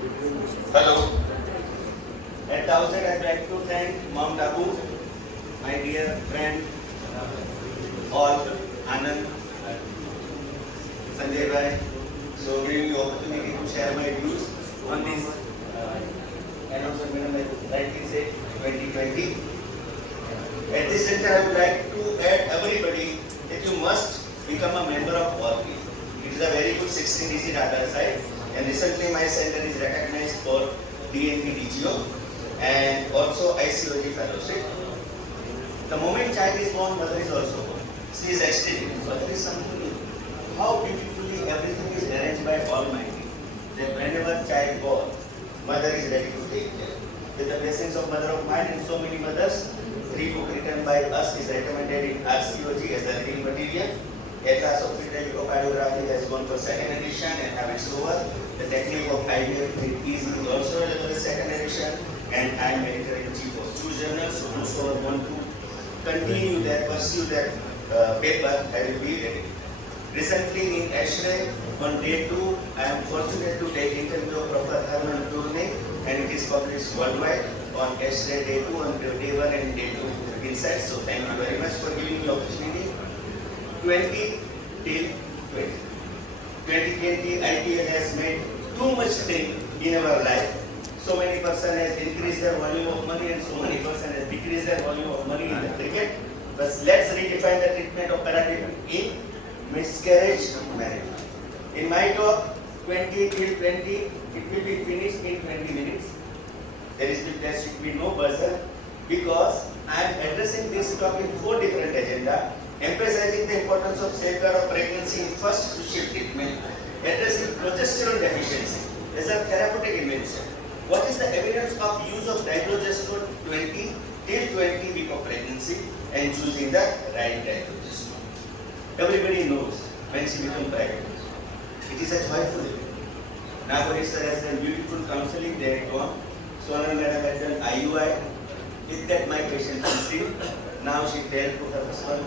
Hello. At the outset, I'd like to thank Mount Abu, my dear friend, all Anand, Sanjay Bhai, so giving me the opportunity to share my views on this announcement, madam, I rightly said 2020. At this juncture, I would like to add everybody that you must become a member of ORP. It is a very good 16-digit Aadhaar site, and recently my center is recognized for DNP DGO and also ICOG fellowship. The moment child is born, mother is also born. She is extended. Mother is something new. How beautifully everything is arranged by Almighty. That whenever child born, mother is ready to take care. With the blessings of mother of mine and so many mothers, 3 books written by us is recommended in RCOG as the reading material. Atlas of Fetal Echocardiography has gone for 2nd edition and have it over. The technique of IVF with ease is also available as 2nd edition, and I am editor-in-chief of 2 journals. So those who want to continue that, pursue that paper, I will be ready. Recently in ASHRAE, on day 2, I am fortunate to take interview of Professor Herman Tourney, and it is published worldwide on ASHRAE day 2, on day 1 and day 2 insights. So thank you very much for giving me the opportunity. 20 till 20. 2020 IPL has made too much thing in our life. So many person has increased their volume of money and so many person has decreased their volume of money in the cricket. But let's redefine the treatment of paradigm in miscarriage management. In my talk, 20 till 20, it will be finished in 20 minutes. There should be no buzzer because I am addressing this talk in 4 different agenda, emphasizing the importance of safeguard of pregnancy in first crucial treatment, addressing progesterone deficiency as a therapeutic invention. What is the evidence of use of dydrogesterone 20 till 20 week of pregnancy and choosing the right dydrogesterone? Everybody knows when she becomes pregnant. It is a joyful event. Nagori sir has done beautiful counseling there at home. Sonal madam has done IUI. With that my patient conceived. Now she tells to her husband,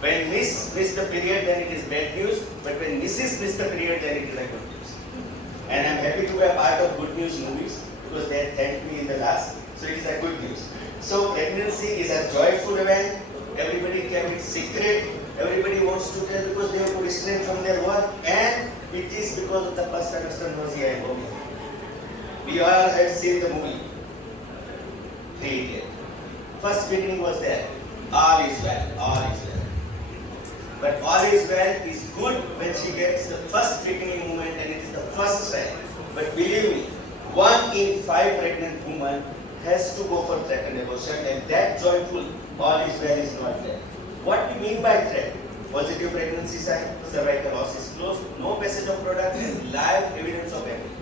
when miss the period, then it is bad news, but when Mrs. miss the period, then it is a good news. And I am happy to be a part of good news movies because they thanked me in the last, so it is a good news. So pregnancy is a joyful event. Everybody kept it secret. Everybody wants to tell because they have to restrain from their work, and it is because of the first trimester nausea and vomiting. We all have seen the movie 3 Idiots. First beginning was there. All is well, all is well. But all is well is good when she gets the first beginning moment and it is the first sign. But believe me, 1 in 5 pregnant women has to go for threatened abortion, and that joyful all is well is not there. What we mean by threat? Positive pregnancy sign, cervical loss is closed, no passage of product, and live evidence of everything.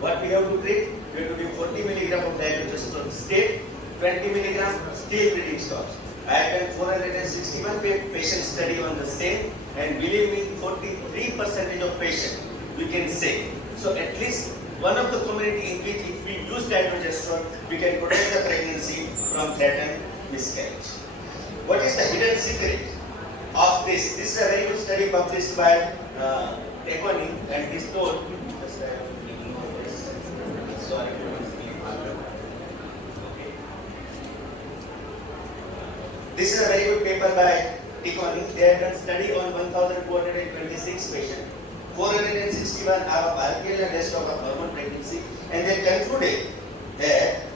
What we have to treat? We have to give 40 mg of dydrogesterone state, 20 mg still bleeding stops. I have done 461 patient study on the same, and believe me, 43% of patients we can say. So at least one of the community in which if we use dydrogesterone, we can protect the pregnancy from threatened miscarriage. What is the hidden secret of this? This is a very good study published by Econi, and this told. Sorry. This is a very good paper by Econi. They have done study on 1,226 patients. 461 are of RPL and rest of normal pregnancy, and they concluded that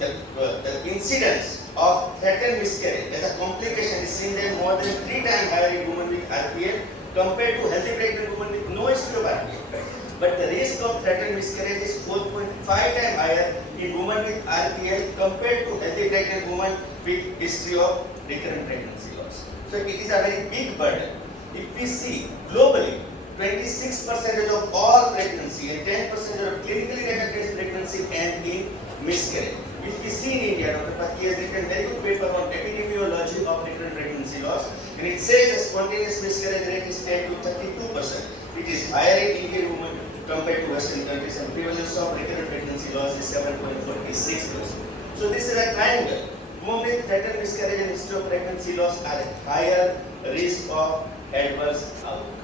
the incidence of threatened miscarriage as a complication is seen there more than 3 times higher in women with RPL compared to healthy pregnant women with no history of RPL. But the risk of threatened miscarriage is 4.5 times higher in women with RPL compared to healthy pregnant women with history of recurrent pregnancy loss. So it is a very big burden. If we see globally, 26% of all pregnancy and 10% of clinically recognized pregnancy end in miscarriage. If we see in India, Dr. Patki has written a very good paper on epidemiology of recurrent pregnancy loss, and it says the spontaneous miscarriage rate is 10 to 32%. It is higher in Indian women compared to Western countries, and prevalence of recurrent pregnancy loss is 7.46%. So this is a triangle. Women with threatened miscarriage and history of pregnancy loss are at higher risk of adverse outcome.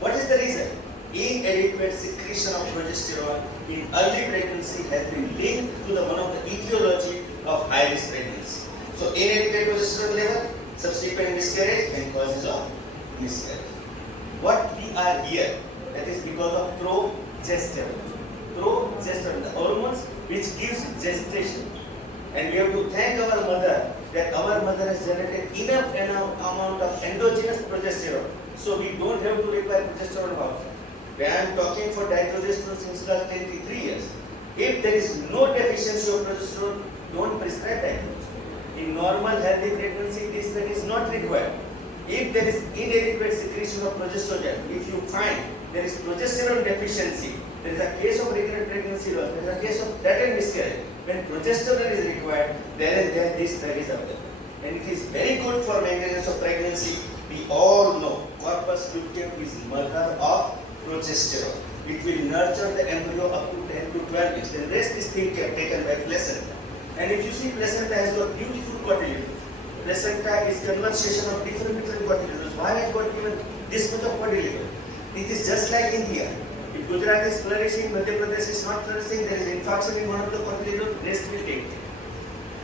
What is the reason? Inadequate secretion of progesterone in early pregnancy has been linked to one of the etiology of high-risk pregnancy. So inadequate progesterone level, subsequent miscarriage and causes of miscarriage. What we are here, that is because of progesterone. Progesterone, the hormones which gives gestation. And we have to thank our mother that our mother has generated enough amount of endogenous progesterone. So we don't have to require progesterone outside. When I am talking for dydrogesterone since last 23 years. If there is no deficiency of progesterone, don't prescribe dydrogesterone. In normal healthy pregnancy, this is not required. If there is inadequate secretion of progesterone, if you find there is progesterone deficiency, there is a case of recurrent pregnancy loss, there is a case of threatened miscarriage. When progesterone is required, there this drug is available. And it is very good for maintenance of pregnancy. We all know corpus luteum is mother of progesterone. It will nurture the embryo up to 10 to 12 weeks. The rest is taken by placenta. And if you see, placenta has got beautiful cotyledons. Placenta is conversation of different cotyledons. Why has got given this much of cotyledon? It is just like India. If Gujarat is flourishing, Madhya Pradesh is not flourishing, there is infarction in one of the cotyledon, rest will take.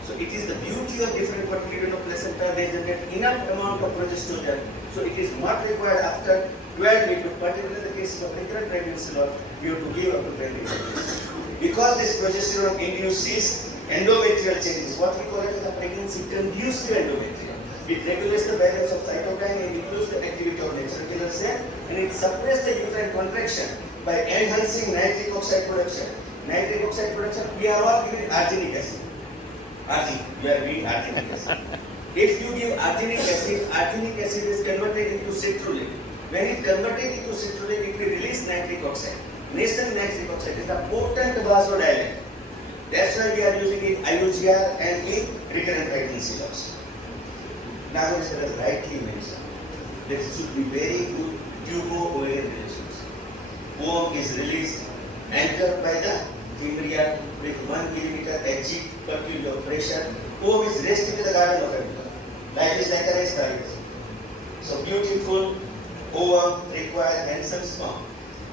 So it is the beauty of different cotyledon of placenta. They generate enough amount of progesterone. So it is not required after 12 weeks, particularly in the cases of recurrent pregnancy loss, you have to give up to 20 weeks. Because this progesterone induces endometrial changes, what we call it as a pregnancy conducive endometrium. It regulates the balance of cytokine and improves the activity of natural killer cell, and it suppresses the uterine contraction by enhancing nitric oxide production. Nitric oxide production, we are all giving arsenic acid. You are giving arsenic acid. If you give arsenic acid is converted into citrulline. When it converted into citrulline, it will release nitric oxide. Nascent nitric oxide is a potent vasodilator. That's why we are using it in IUGR and in recurrent pregnancy loss. Now, as I rightly mentioned, there should be very good tubo-ovarian relations. Ovum is released, anchored by the fibria with 1 millimeter Hg per kilo of pressure. Ovum is resting in the garden of Eden. Life is like a rice target. So beautiful ovum require handsome sperm.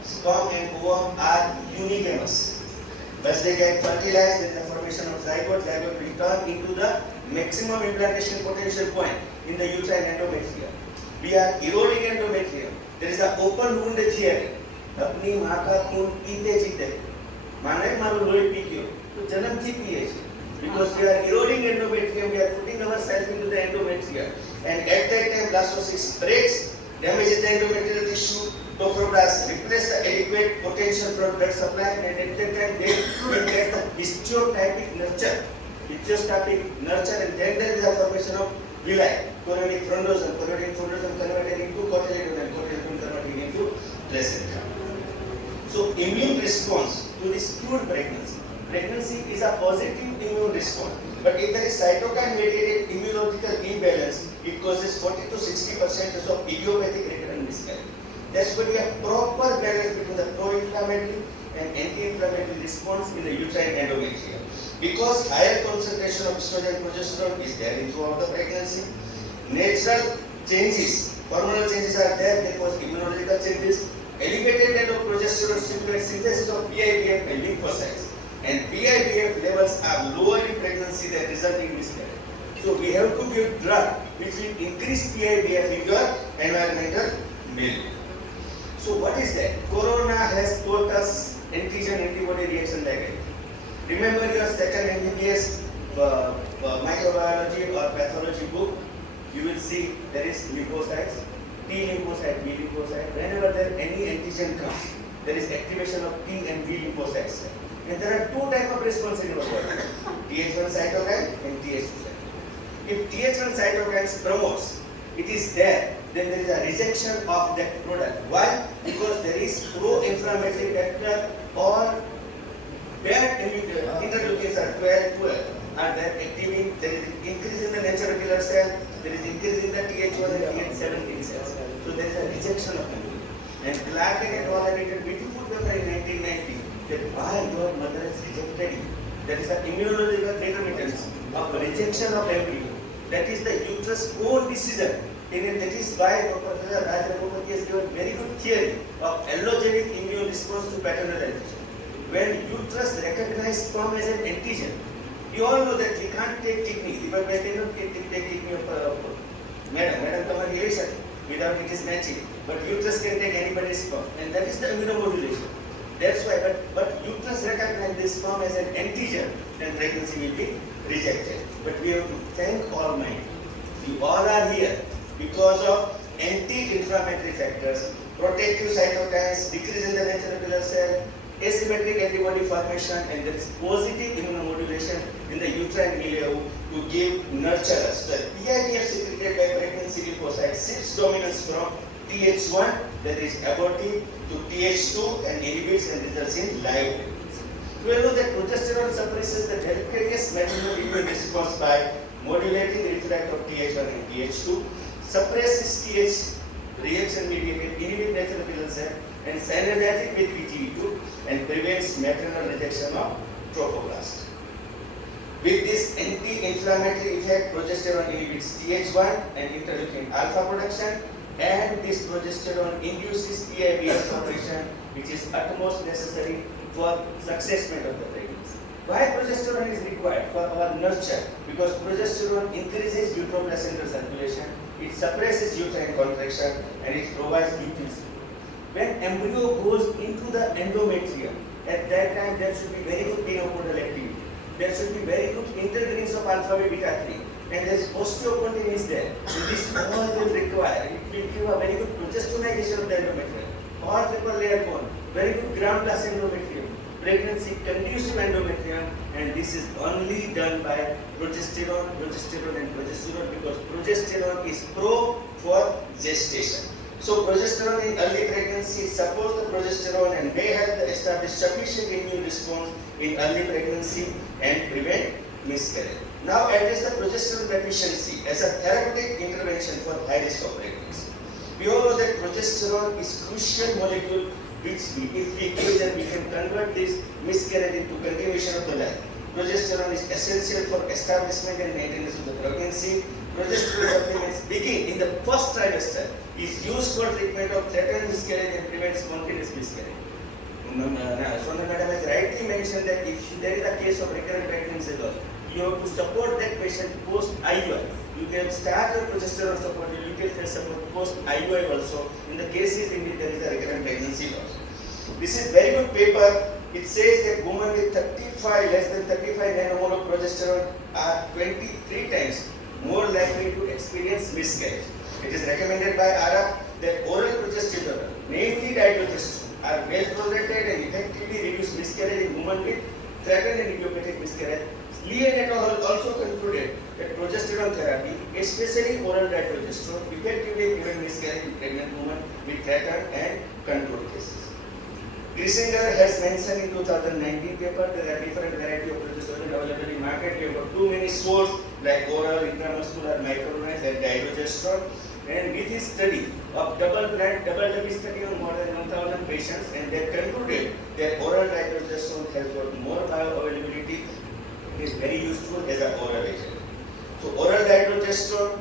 Sperm and ovum are unigamous. Once they get fertilized, then the formation of zygote. Zygote will turn into the maximum implantation potential point in the uterine endometrium. We are eroding endometrium. There is an open wound theory. अपनी माँ का खून पीते जीते माने मालूम लोही P क्यों तो जन्म थी पिए because we are eroding endometrium, we are putting ourselves into the endometrium, and at that time blastocyst breaks, damages the endometrial tissue. Tophroblast replace the adequate potential for blood supply, and at that time they will get the histiotypic nurture, and then there is a formation of villi, chorionic frondosome converted into cotyledon, and cotyledon converted into placenta. So immune response to this crude pregnancy. Pregnancy is a positive immune response, but if there is cytokine-mediated immunological imbalance, it causes 40 to 60% of idiopathic recurrent miscarriage. That's why we have proper balance between the pro-inflammatory and anti-inflammatory response in the uterine endometrium. Because higher concentration of estrogen and progesterone is there throughout the pregnancy, natural changes, hormonal changes are there, they cause immunological changes. Elevated level of progesterone stimulates synthesis of PIBF and lymphocytes, and PIBF levels are lower in pregnancy that result in miscarriage. So we have to give drug which will increase PIBF in your environmental milieu. So what is that? Corona has taught us antigen antibody reaction diagram. Remember your second MBBS microbiology or pathology book, you will see there is lymphocytes, T lymphocyte, B lymphocyte. Whenever there any antigen comes, there is activation of T and B lymphocytes. And there are two types of response in our body, Th1 cytokine and Th2 cytokine. If Th1 cytokine promotes, it is there, then there is a rejection of that product. Why? Because there is pro-inflammatory factor or bad interleukins are 12 are there activating, there is increase in the natural killer cell, there is increase in the Th1 and Th17 cells. So there is a rejection of them. And Clark and all had written beautiful paper in 1990 that why your mother has rejected you. That is an immunological determinants of rejection of embryo. That is the uterus own decision And that is why Professor Raj has given very good theory of allogenic immune response to paternal antigen. When uterus recognizes sperm as an antigen, you all know that we can't take kidney, but we cannot take kidney of madam, તમારી લઈ શકે without it is matching. But uterus can take anybody's sperm, and that is the immunomodulation. That's why, but uterus recognizes this sperm as an antigen, then pregnancy will be rejected. But we have to thank Almighty. You all are here because of anti-inflammatory factors, protective cytokines, decrease in the natural killer cell, asymmetric antibody formation, and there is positive immunomodulation in the uterine milieu to give nurture us. The PIDF secreted by pregnancy lymphocytes shifts dominance from TH1, that is abortive, to TH2 and inhibits and results in live pregnancy. We know that progesterone suppresses the deleterious maternal immune response by modulating the effect of TH1 and TH2, suppresses TH reaction mediated inhibit natural killer cell, and synergetic with PGE2 and prevents maternal rejection of trophoblast. With this anti-inflammatory effect, progesterone inhibits TH1 and interleukin alpha production, and this progesterone induces PIBS formation, which is utmost necessary for successment of the pregnancy. Why progesterone is required? For our nurture, because progesterone increases uteroplacental circulation, it suppresses uterine contraction, and it provides lutein. When embryo goes into the endometrium, at that time there should be very good pinocodal activity. There should be very good intergrins of alpha beta 3, and there is osteochondrin is there. So this all will require, it will give a very good progestinization of the endometrium, or triple layer bone, very good gram plus endometrium, pregnancy conducive endometrium, and this is only done by progesterone, and progesterone, because progesterone is pro for gestation. So progesterone in early pregnancy supports the progesterone and may help the establish sufficient immune response in early pregnancy and prevent miscarriage. Now address the progesterone deficiency as a therapeutic intervention for high risk of pregnancy. We all know that progesterone is crucial molecule which if we give then we can convert this miscarriage into continuation of the life. Progesterone is essential for establishment and maintenance of the pregnancy. Progesterone supplements begin in the first trimester is used for treatment of threatened miscarriage and prevents spontaneous miscarriage. Sona madam has rightly mentioned that if there is a case of recurrent pregnancy loss, you have to support that patient post IUI. You can start your progesterone support, you can support post IUI also in the cases in which there is a recurrent pregnancy loss. This is very good paper. It says that women with 35, less than 35 nanomole of progesterone are 23 times more likely to experience miscarriage. It is recommended by ARA that oral progesterone, namely dydrogesterone, are well tolerated and effectively reduce miscarriage in women with threatened and idiopathic miscarriage. Lee et al. Also concluded that progesterone therapy, especially oral dydrogesterone, effectively prevent miscarriage in pregnant women with threatened and controlled cases. Grissinger has mentioned in 2019 paper there are different variety of progesterone available in market. We have got too many sources like oral, intramuscular, micronized and dydrogesterone. And with his study of double study on more than 1,000 patients, and they concluded that oral dydrogesterone has got more bioavailability. It is very useful as an oral agent. So oral dydrogesterone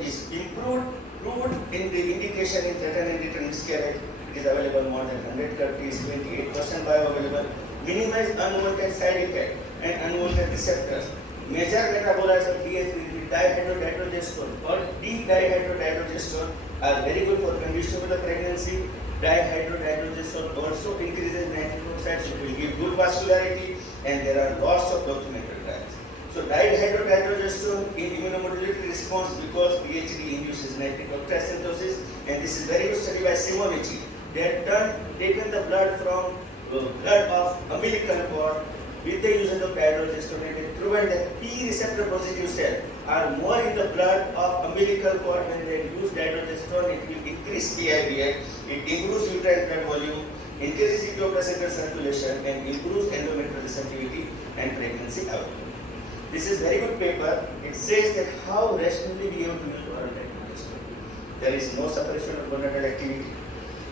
is improved in the indication in threatened and return miscarriage. It is available more than 100 countries, 28% bioavailable, minimize unwanted side effect and unwanted receptors. Major metabolites of dihydrodydrogesterone or dihydrodydrogesterone are very good for condition of the pregnancy. Dihydrodydrogesterone also increases nitric oxide, so it will give good vascularity, and there are lots of documented trials. So dihydrodydrogesterone in immunomodulatory response because DHD induces nitric oxide synthesis, and this is very good study by Simovici. They had taken the blood from blood of umbilical cord with the use of dydrogesterone. They proven that P receptor positive cells are more in the blood of umbilical cord when they use dydrogesterone. It will increase PIBF, it improves uterine blood volume, increases uteroplacental circulation, and improves endometrial receptivity and pregnancy outcome. This is very good paper. It says that how rationally we have to use oral dydrogesterone. There is no suppression of gonadal activity.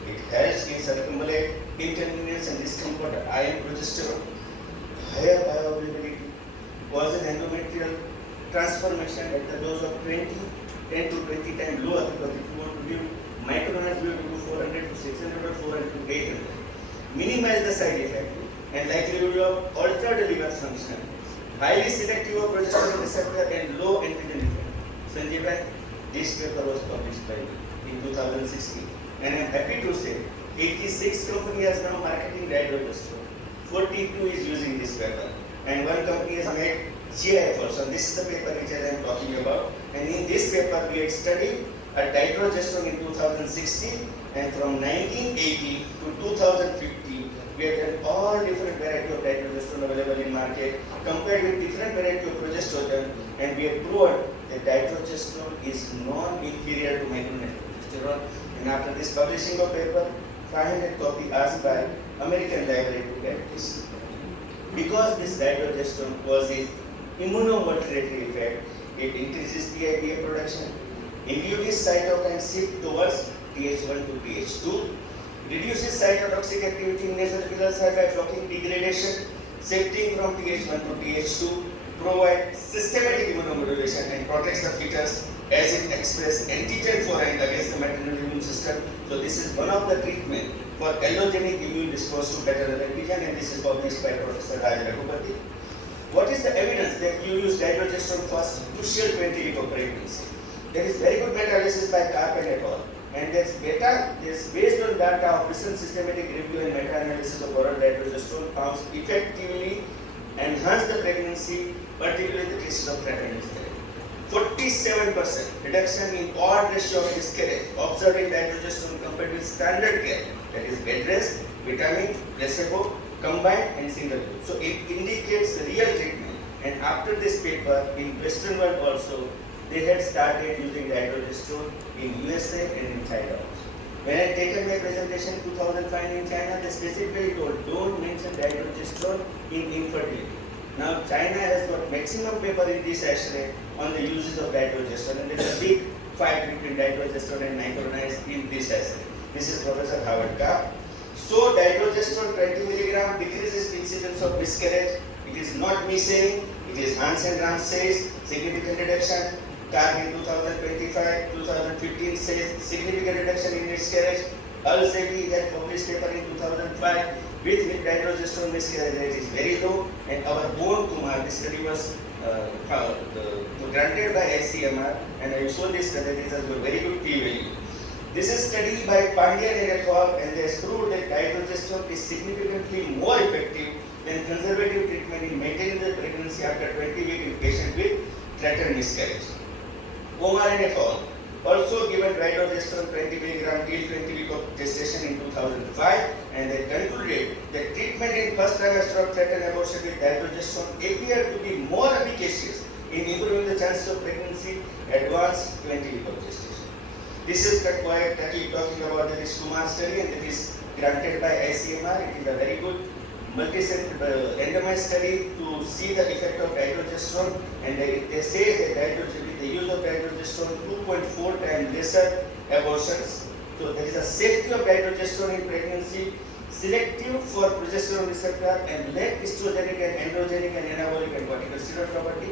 It helps in circumambulate inconvenience and discomfort of iron progesterone, higher bioavailability, causes endometrial transformation at the dose of 20 10 to 20 times lower, because if you want to give micronized, you have to do 400 to 600 or 400 to 800. Minimize the side effect and likelihood of altered liver function. Highly selective of progesterone receptor and low androgen effect. Sanjay bhai, this paper was published by me in 2016, and I am happy to say 86 companies are now marketing dydrogesterone. 42 is using this paper, and one company has made GIF also. This is the paper which I am talking about, and in this paper we had studied a dydrogesterone in 2016, and from 1980 to 2050 we have done all different variety of dydrogesterone available in market, compared with different variety of progesterone, and we have proven that dydrogesterone is non-inferior to micronized progesterone. And after this publishing of paper, 500 copy asked by American Library to get this. Because this dydrogesterone causes immunomodulatory effect, it increases PIPA production, induces cytokine shift towards TH1 to TH2, reduces cytotoxic activity in nasal side by blocking degradation, shifting from TH1 to TH2, provide systematic immunomodulation and protects the fetus as it expresses antigen foreign against the maternal immune system. So this is one of the treatment for allogenic immune response to maternal antigen, and this is published by Professor Raj Raghupati. What is the evidence that you use dydrogesterone first crucial 20 week of pregnancy? There is very good meta-analysis by Carpen et al. And that's based on data of recent systematic review and meta-analysis of oral dydrogesterone found effectively enhance the pregnancy, particularly in the cases of pregnant miscarriage. 47% reduction in odd ratio of miscarriage observed in dydrogesterone compared with standard care, that is bed rest, vitamin, placebo, combined and single dose. So it indicates real treatment. And after this paper, in Western world also, they had started using dydrogesterone in USA and in China also. When I taken my presentation 2005 in China, they specifically told, don't mention dydrogesterone in infertility. Now China has got maximum paper in this essay on the uses of dydrogesterone, and there is a big fight between dydrogesterone and micronized in this essay. This is Professor Howard Carp. So dydrogesterone 20 mg decreases incidence of miscarriage. It is not me saying, it is Hans and Ram says significant reduction. Carp in 2025, 2015 says significant reduction in miscarriage. Al-Zebi had published paper in 2005 with dydrogesterone miscarriage rate is very low, and our own Kumar, this study was granted by ICMR, and I saw this study, this has a very good p-value. This is study by Pandya and et al, and they proved that dydrogesterone is significantly more effective than conservative treatment in maintaining the pregnancy after 20 weeks in patients with threatened miscarriage. Omar and et al also given dydrogesterone 20 mg till 20 weeks of gestation in 2005, and they concluded that treatment in first trimester of threatened abortion with dydrogesterone appeared to be more efficacious in improving the chances of pregnancy advanced 20 weeks of gestation. This is why talking about this Kumar study, and it is granted by ICMR. It is a very good multi-center randomized study to see the effect of dydrogesterone, and they say that with the use of dydrogesterone 2.4 times lesser abortions. So there is a safety of dydrogesterone in pregnancy, selective for progesterone receptor, and less estrogenic and androgenic and anabolic and corticosteroid property.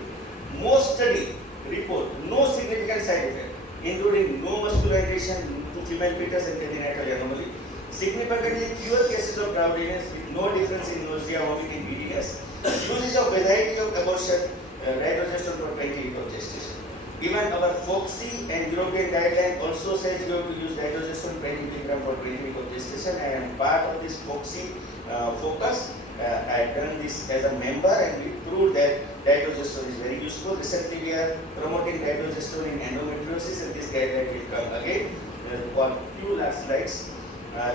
Most study report no significant side effect, including no muscular irritation to female fetus and congenital anomaly. Significantly fewer cases of drowsiness with no difference in nausea, vomiting, giddiness. Usage of variety of abortion, dydrogesterone for 20 weeks of gestation. Even our FOXI and European guideline also says you have to use dydrogesterone 20 mg for 20 weeks of gestation. I am part of this FOXI focus. I have done this as a member, and we proved that dydrogesterone is very useful. Recently we are promoting dydrogesterone in endometriosis, and this guideline will come again for few last slides.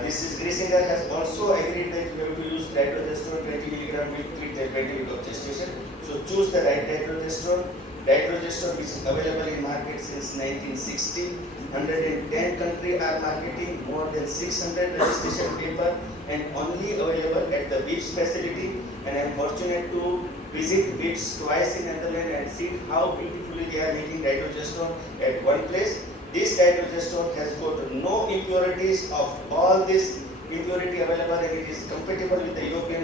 This is Grisinger has also agreed that you have to use dydrogesterone 20 mg with 20 weeks of gestation. So choose the right dydrogesterone. Dydrogesterone which is available in market since 1960. 110 countries are marketing, more than 600 registration paper, and only available at the BIPS facility. And I am fortunate to visit BIPS twice in Netherlands and see how beautifully they are making dydrogesterone at one place. This dydrogesterone has got no impurities of all this impurity available, and it is compatible with the European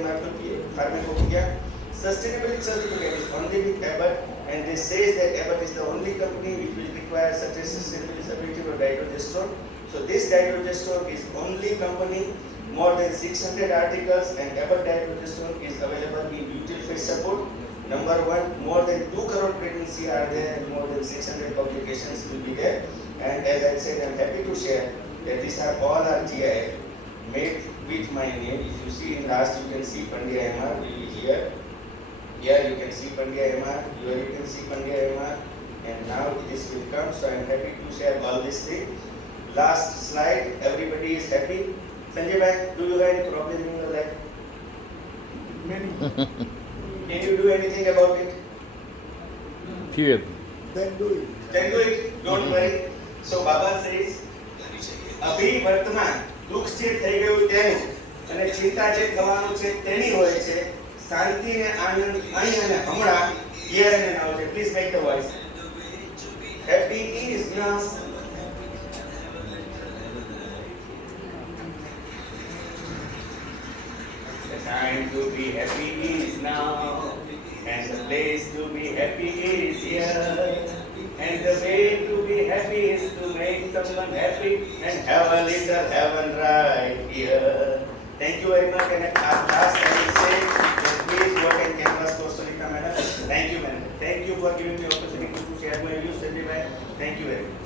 pharmacopoeia. Sustainability certificate is only with Abbott, and they say that Abbott is the only company which will require such a sustainability certificate for dydrogesterone. So this dydrogesterone is only company, more than 600 articles, and Abbott dydrogesterone is available in butyl phase support. Number one, more than 2 crore pregnancy are there, and more than 600 publications will be there. And as I said, I'm happy to share that these are all our GIF made with my name. If you see in last, you can see Pandya MR will be here. Here you can see Pandya MR, here you can see Pandya MR, and now this will come. So I'm happy to share all this thing. Last slide, everybody is happy. Sanjay bhai, do you have any problem in your life? Can you do anything about it? Few. Then do it. Then do it. Don't worry. So Baba says, અભી વર્તમાન દુઃખ જે થઈ ગયું તેનું અને ચિંતા જે થવાનું છે તેની હોય છે, શાંતિ ને આનંદ અહીં અને હમણાં, here and now છે. Please make the voice. Happy is now. The time to be happy is now, and the place to be happy is here. And the way to be happy is to make someone happy and have a little heaven right here. Thank you very much. And at last I will say, please work and canvas for Sunita madam. Thank you, madam. Thank you for giving me the opportunity to share my views. Thank you very much.